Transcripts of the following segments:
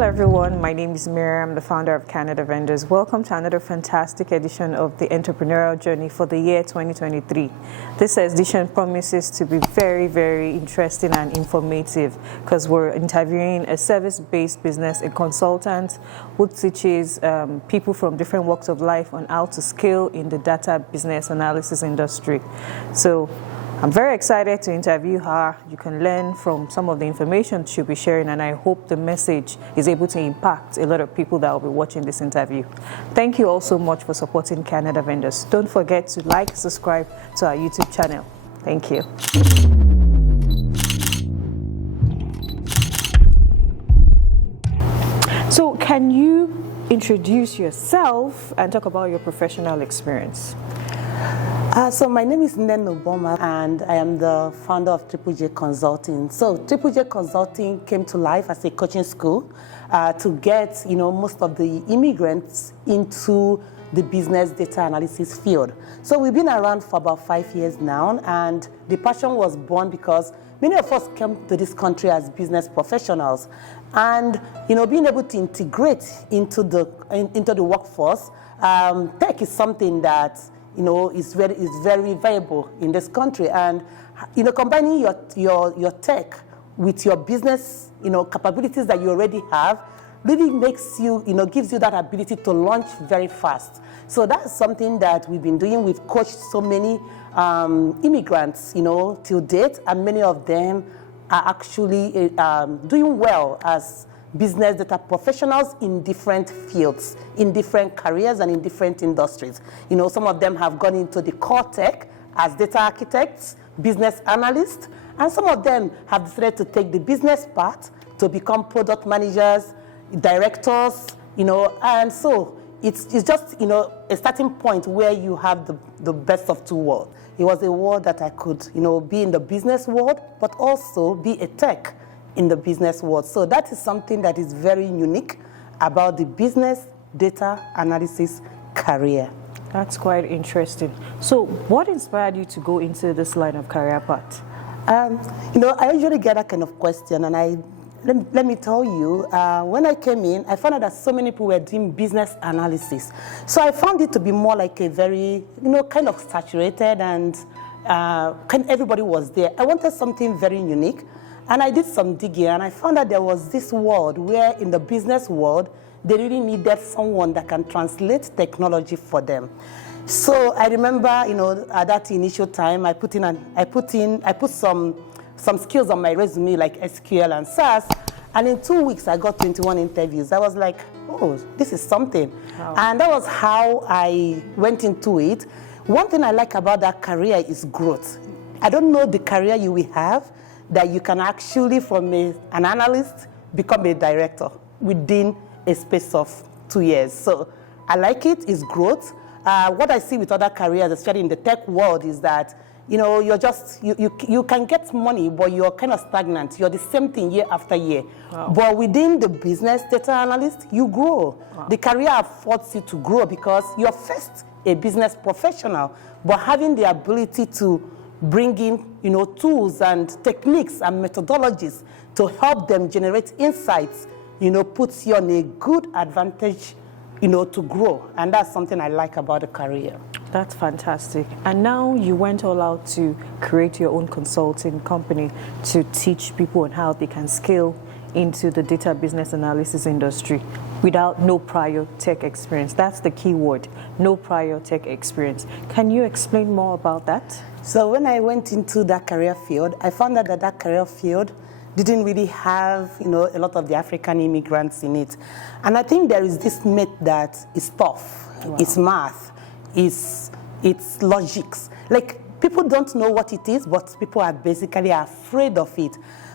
Hello everyone, my name is Miriam, the founder of Canada Vendors. Welcome to another fantastic edition of the Entrepreneurial Journey for the year 2023. This edition promises to be very, very interesting and informative because we're interviewing a service-based business, a consultant who teaches people from different walks of life on how to scale in the data business analysis industry. So I'm very excited to interview her. You can learn from some of the information she'll be sharing, and I hope the message is able to impact a lot of people that will be watching this interview. Thank you all so much for supporting Canada Vendors. Don't forget to like, subscribe to our YouTube channel. Thank you. So can you introduce yourself and talk about your professional experience? So my name is Isnen and I am the founder of TripleJ Consulting. So TripleJ Consulting came to life as a coaching school to get most of the immigrants into the business data analysis field. So we've been around for about 5 years now, and the passion was born because many of us came to this country as business professionals, and being able to integrate into the workforce, tech is something that is very viable in this country, and combining your tech with your business capabilities that you already have really makes you gives you that ability to launch very fast. So that's something that we've been doing. We've coached so many immigrants till date, and many of them are actually doing well as business data professionals in different fields, in different careers, and in different industries. Some of them have gone into the core tech as data architects, business analysts, and some of them have decided to take the business part to become product managers, directors, and so it's just, a starting point where you have the best of two worlds. It was a world that I could, be in the business world, but also be a tech in the business world. So that is something that is very unique about the business data analysis career. That's quite interesting. So what inspired you to go into this line of career path? I usually get that kind of question, and let me tell you, when I came in, I found out that so many people were doing business analysis. So I found it to be more like a very, kind of saturated, and everybody was there. I wanted something very unique. And I did some digging, and I found that there was this world where in the business world, they really needed someone that can translate technology for them. So I remember, at that initial time, I put some skills on my resume, like SQL and SAS, and in 2 weeks, I got 21 interviews. I was like, oh, this is something. Wow. And that was how I went into it. One thing I like about that career is growth. I don't know the career you will have that you can actually, from an analyst, become a director within a space of 2 years. So I like it, it's growth. What I see with other careers, especially in the tech world, is that you're just, you can get money, but you're kind of stagnant. You're the same thing year after year. Wow. But within the business data analyst, you grow. Wow. The career affords you to grow because you're first a business professional, but having the ability to bring in tools and techniques and methodologies to help them generate insights, puts you on a good advantage, to grow. And that's something I like about a career. That's fantastic. And now you went all out to create your own consulting company to teach people on how they can scale into the data business analysis industry without no prior tech experience. That's the key word, no prior tech experience. Can you explain more about that? So when I went into that career field, I found out that career field didn't really have, a lot of the African immigrants in it. And I think there is this myth that it's tough, wow. It's math, it's logics. Like, people don't know what it is, but people are basically afraid of it.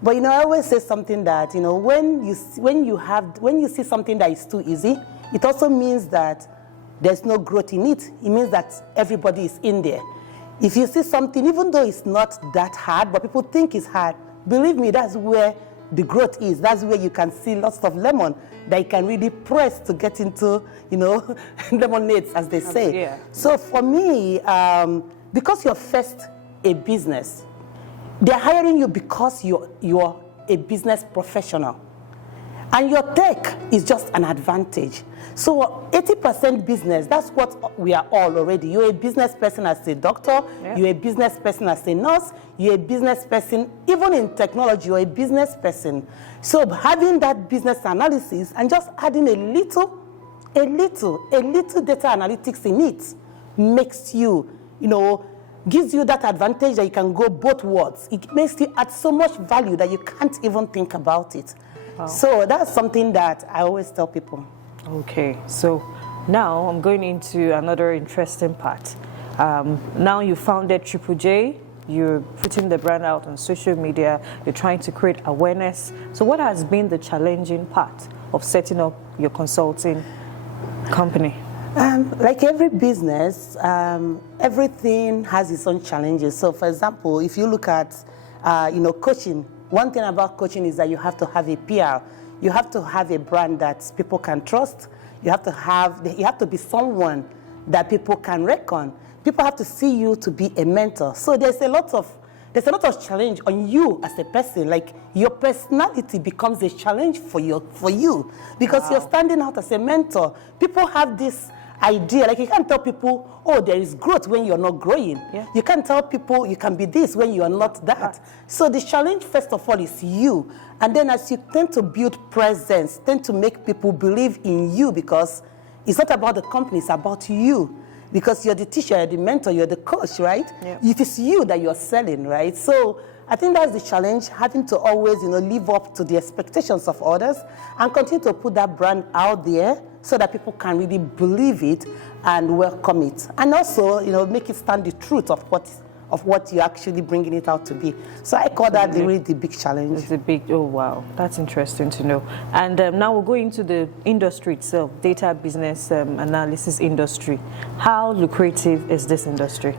But I always say something that when you see something that is too easy, it also means that there's no growth in it. It means that everybody is in there. If you see something, even though it's not that hard, but people think it's hard, believe me, that's where the growth is. That's where you can see lots of lemon that you can really press to get into, lemonades, as they say. Yeah. So for me, because you're first a business, they're hiring you because you're a business professional. And your tech is just an advantage. So 80% business, that's what we are all already. You're a business person as a doctor, you're a business person as a nurse, you're a business person, even in technology, you're a business person. So having that business analysis and just adding a little data analytics in it makes you, gives you that advantage that you can go both ways. It makes you add so much value that you can't even think about it. Wow. So that's something that I always tell people. Okay, so now I'm going into another interesting part. Now you founded TripleJ, you're putting the brand out on social media, you're trying to create awareness. So what has been the challenging part of setting up your consulting company? Like every business, everything has its own challenges. So for example, if you look at, coaching, one thing about coaching is that you have to have a PR. You have to have a brand that people can trust. You have to be someone that people can reckon. People have to see you to be a mentor. So there's a lot of challenge on you as a person. Like your personality becomes a challenge for you because you're standing out as a mentor. People have this idea, like you can't tell people, oh, there is growth when you're not growing. Yeah. You can't tell people you can be this when you are not that. Right. So the challenge, first of all, is you. And then as you tend to build presence, tend to make people believe in you, because it's not about the company, it's about you. Because you're the teacher, you're the mentor, you're the coach, right? Yeah. It is you that you're selling, right? So I think that's the challenge, having to always, live up to the expectations of others and continue to put that brand out there so that people can really believe it and welcome it. And also, make it stand the truth of what you're actually bringing it out to be. So I call that really the big challenge. It's a big, oh wow, that's interesting to know. And now we'll go into the industry itself, data business analysis industry. How lucrative is this industry?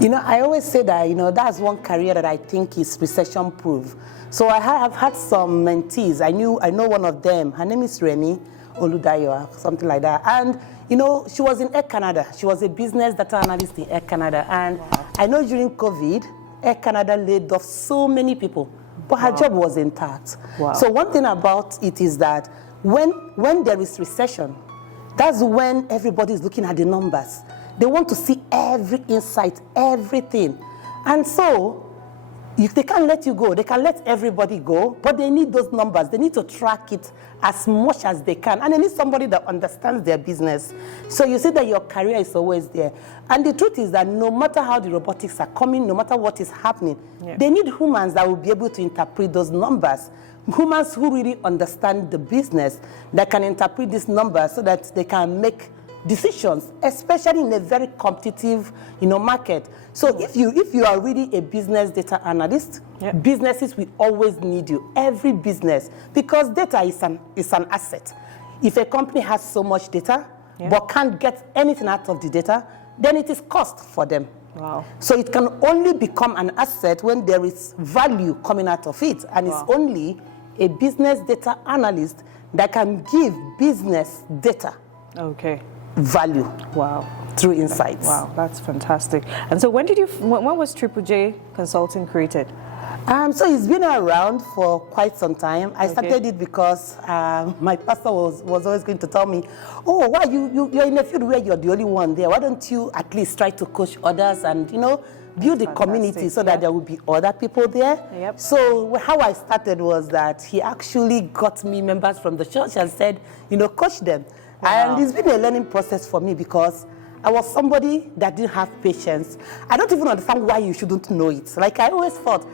I always say that, that's one career that I think is recession-proof. So I have had some mentees. I know one of them. Her name is Remy Oludayo, something like that. And, she was in Air Canada. She was a business data analyst in Air Canada. And wow. I know during COVID, Air Canada laid off so many people, but her job was intact. Wow. So one thing about it is that when there is recession, that's when everybody is looking at the numbers. They want to see every insight, everything. And so, if they can't let you go, they can let everybody go, but they need those numbers. They need to track it as much as they can. And they need somebody that understands their business. So you see that your career is always there. And the truth is that no matter how the robotics are coming, no matter what is happening, they need humans that will be able to interpret those numbers. Humans who really understand the business, that can interpret these numbers so that they can make decisions, especially in a very competitive, market. So if you are really a business data analyst, businesses will always need you. Every business, because data is an asset. If a company has so much data but can't get anything out of the data, then it is cost for them. Wow. So it can only become an asset when there is value coming out of it, and it's only a business data analyst that can give business data. Okay. Value. Wow. Through insights. Wow, that's fantastic. And so when was TripleJ Consulting created? So it's been around for quite some time. I started it because my pastor was always going to tell me, oh, why you're in a field where you're the only one there. Why don't you at least try to coach others and, build a community so that there will be other people there? Yep. So how I started was that he actually got me members from the church and said, coach them. Wow. And it's been a learning process for me because I was somebody that didn't have patience. I don't even understand why you shouldn't know it. Like I always thought,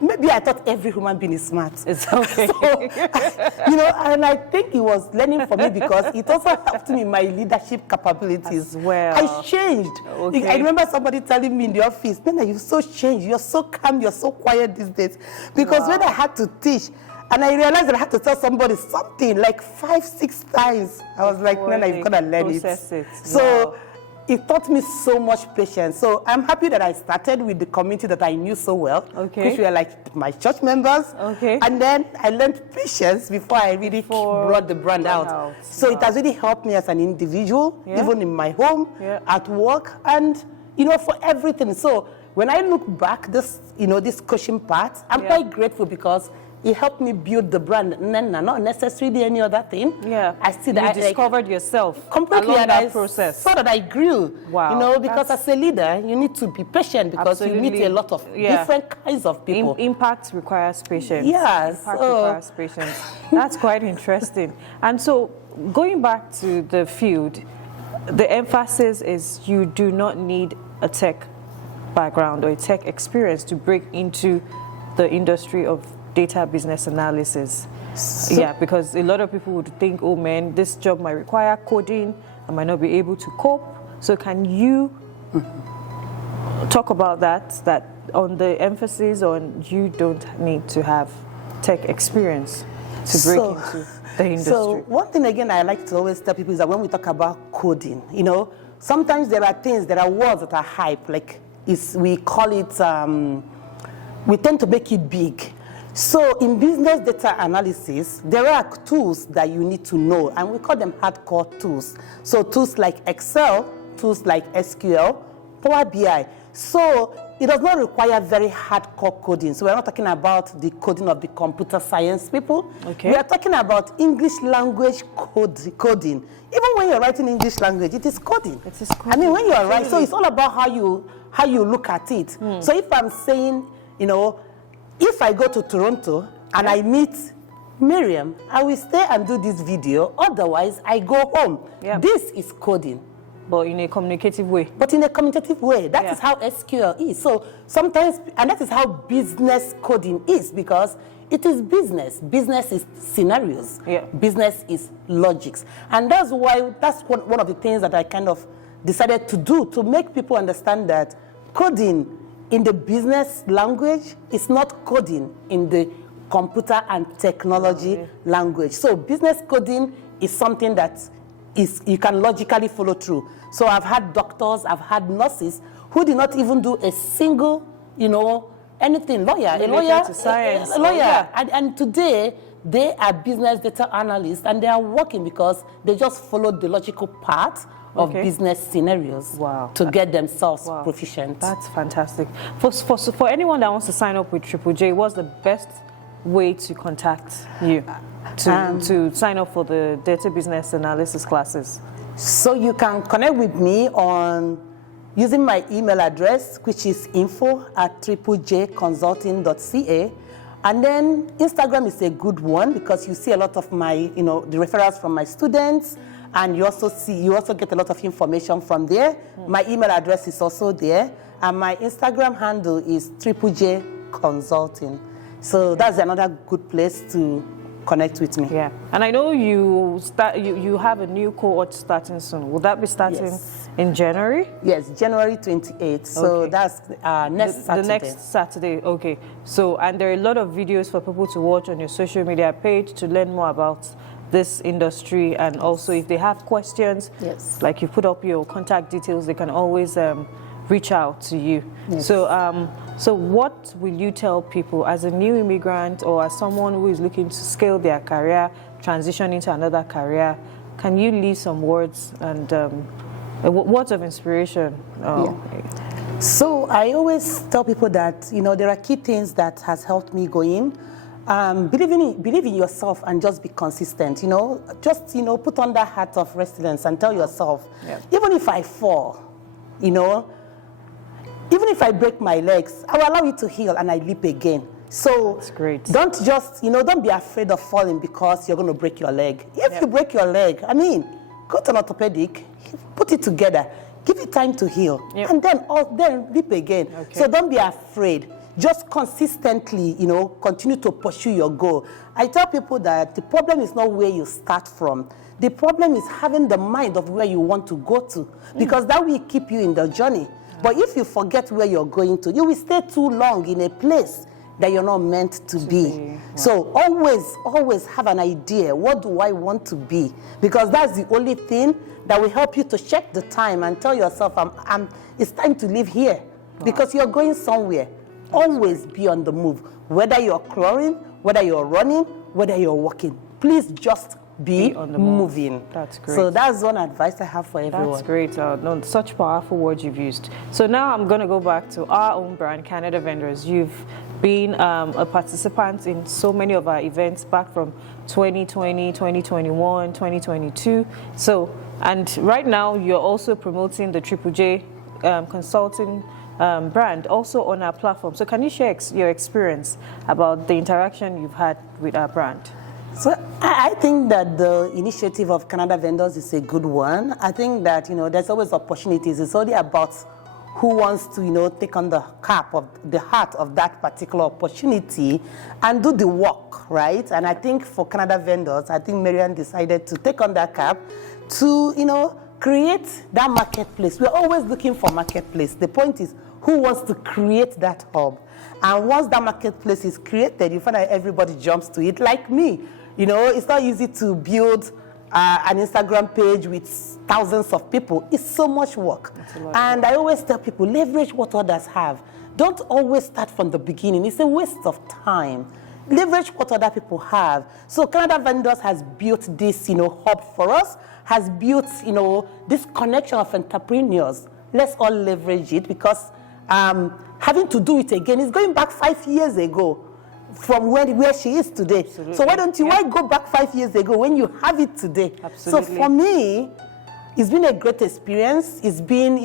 maybe I thought every human being is smart. It's okay. So, and I think it was learning for me because it also helped me in my leadership capabilities. As well. I changed. Okay. I remember somebody telling me in the office, Nena, you've so changed. You're so calm. You're so quiet these days. Because when I had to teach, and I realized that I had to tell somebody something like 5-6 times. I was like, Nena, you've got to learn it. So it taught me so much patience. So I'm happy that I started with the community that I knew so well, which were like my church members. Okay. And then I learned patience before I really brought the brand out. So it has really helped me as an individual, even in my home, at work, and for everything. So when I look back, this coaching part, I'm quite grateful because it helped me build the brand. Not necessarily any other thing. Yeah. I still you discovered yourself completely along that I process. So that I grew. Wow. You know, because as a leader, you need to be patient because you meet a lot of different kinds of people. Impact requires patience. Yes. Impact requires patience. That's quite interesting. And so, going back to the field, the emphasis is you do not need a tech background or a tech experience to break into the industry of data business analysis. Because a lot of people would think, oh man, this job might require coding, I might not be able to cope. So can you talk about that on the emphasis on you don't need to have tech experience to break into the industry? So one thing again I like to always tell people is that when we talk about coding, you know, sometimes there are words that are hype, like we call it, we tend to make it big. So in business data analysis, there are tools that you need to know, and we call them hardcore tools. So tools like Excel, tools like SQL, Power BI. So it does not require very hardcore coding. So we're not talking about the coding of the computer science people. Okay. We are talking about English language coding. Even when you're writing English language, it is coding. It is coding. I mean, when you're writing, so it's all about how you look at it. So if I'm saying, you know, if I go to Toronto and I meet Miriam, I will stay and do this video. Otherwise, I go home. Yep. This is coding. But in a communicative way. But in a communicative way. That is how SQL is. So sometimes, and that is how business coding is, because it is business. Business is scenarios. Yeah. Business is logics. And that's one of the things that I kind of decided to do, to make people understand that coding in the business language is not coding in the computer and technology language. So business coding is something that you can logically follow through. So I've had doctors, I've had nurses who did not even do a single, you know, anything. Lawyer, to science. A lawyer. And today, they are business data analysts, and they are working because they just followed the logical path of business scenarios to get themselves proficient. That's fantastic. For anyone that wants to sign up with TripleJ, what's the best way to contact you to sign up for the data business analysis classes? So you can connect with me on using my email address, which is info@triplejconsulting.ca. And then Instagram is a good one because you see a lot of my, you know, the referrals from my students, and you also get a lot of information from there. My email address is also there, and my Instagram handle is TripleJ Consulting. So that's another good place to connect with me. Yeah, and I know you have a new cohort starting soon. Will that be starting in January? Yes, January 28th. So that's next Saturday. The next Saturday, okay. So, and there are a lot of videos for people to watch on your social media page to learn more about this industry, and also if they have questions, like you put up your contact details, they can always reach out to you. So what will you tell people as a new immigrant or as someone who is looking to scale their career, transition into another career? Can you leave some words and words of inspiration? So I always tell people that, you know, there are key things that has helped me go in. Believe in yourself and just be consistent. You know, just, you know, put on that hat of resilience and tell yourself, even if I fall, you know, even if I break my legs, I will allow it to heal and I leap again. So that's great. Don't just, you know, don't be afraid of falling because you're going to break your leg. If you break your leg, I mean, go to an orthopedic, put it together, give it time to heal, and then leap again. So don't be afraid. Just consistently, you know, continue to pursue your goal. I tell people that the problem is not where you start from. The problem is having the mind of where you want to go to, because that will keep you in the journey. But if you forget where you're going to, you will stay too long in a place that you're not meant to be. So always have an idea. What do I want to be? Because that's the only thing that will help you to check the time and tell yourself, it's time to live here. Because you're going somewhere. Always be on the move. Whether you're crawling, whether you're running, whether you're walking. Please just be on the moving. That's great. So that's one advice I have for everyone. That's great. No, such powerful words you've used. So now I'm going to go back to our own brand, Canada Vendors. You've been a participant in so many of our events back from 2020, 2021, 2022. So, and right now you're also promoting the TripleJ Consulting brand also on our platform. So can you share your experience about the interaction you've had with our brand? So I think that the initiative of Canada Vendors is a good one. I think that, there's always opportunities. It's only about who wants to, take on the cap of the heart of that particular opportunity and do the work, right? And I think for Canada Vendors, I think Marian decided to take on that cap to, create that marketplace. We're always looking for marketplace. The point is, who wants to create that hub? And once that marketplace is created, you find that everybody jumps to it, like me. It's not easy to build an Instagram page with thousands of people. It's so much work. And I always tell people, leverage what others have. Don't always start from the beginning. It's a waste of time. Leverage what other people have. So Canada Vendors has built this, hub for us, has built, this connection of entrepreneurs. Let's all leverage it, because having to do it again is going back 5 years ago from where she is today. Absolutely. So why go back 5 years ago when you have it today? Absolutely. So for me, it's been a great experience. It's been,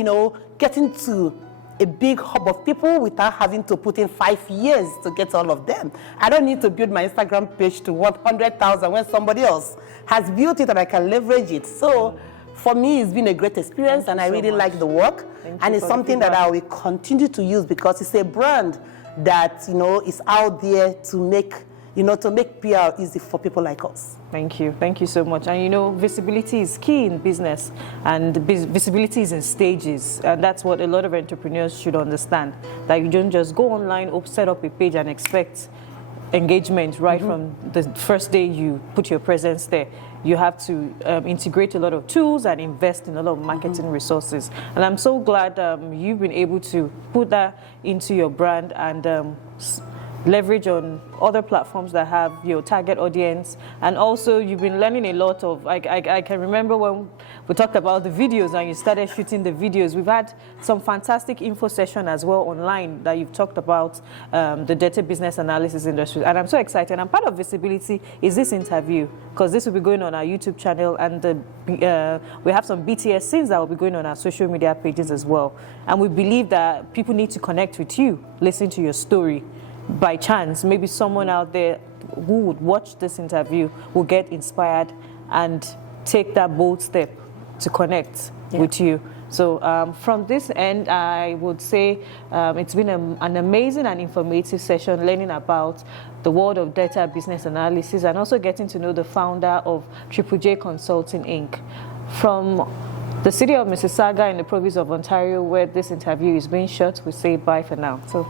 getting to a big hub of people without having to put in 5 years to get all of them. I don't need to build my Instagram page to 100,000 when somebody else has built it and I can leverage it. So for me, it's been a great experience, and I really like the work. And it's something that I will continue to use, because it's a brand that, is out there to make, to make PR easy for people like us. Thank you. Thank you so much. And visibility is key in business, and visibility is in stages. And that's what a lot of entrepreneurs should understand, that you don't just go online, set up a page and expect engagement right from the first day you put your presence there. You have to integrate a lot of tools and invest in a lot of marketing resources. And I'm so glad you've been able to put that into your brand and leverage on other platforms that have your target audience. And also you've been learning a lot of, I can remember when we talked about the videos and you started shooting the videos. We've had some fantastic info session as well online that you've talked about the data business analysis industry. And I'm so excited. And part of visibility is this interview, because this will be going on our YouTube channel, and we have some BTS scenes that will be going on our social media pages as well. And we believe that people need to connect with you, listen to your story. By chance, maybe someone out there who would watch this interview will get inspired and take that bold step to connect with you. So from this end, I would say it's been an amazing and informative session, learning about the world of data business analysis and also getting to know the founder of TripleJ Consulting, Inc. From the city of Mississauga in the province of Ontario, where this interview is being shot, we say bye for now. So.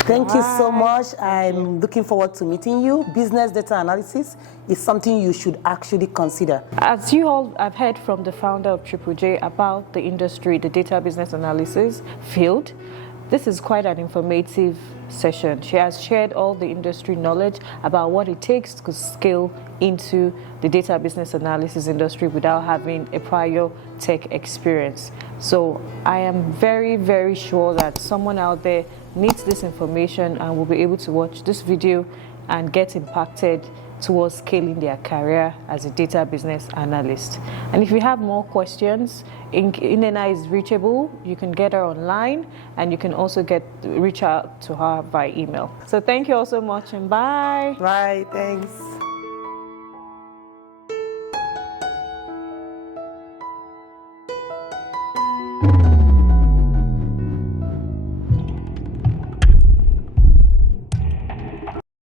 Thank you so much. I'm looking forward to meeting you. Business data analysis is something you should actually consider. As you all have heard from the founder of TripleJ about the industry, the data business analysis field, this is quite an informative session. She has shared all the industry knowledge about what it takes to scale into the data business analysis industry without having a prior tech experience. So I am very, very sure that someone out there needs this information and will be able to watch this video and get impacted towards scaling their career as a data business analyst. And if you have more questions, Inena is reachable. You can get her online, and you can also reach out to her by email. So thank you all so much, and bye. Bye, thanks.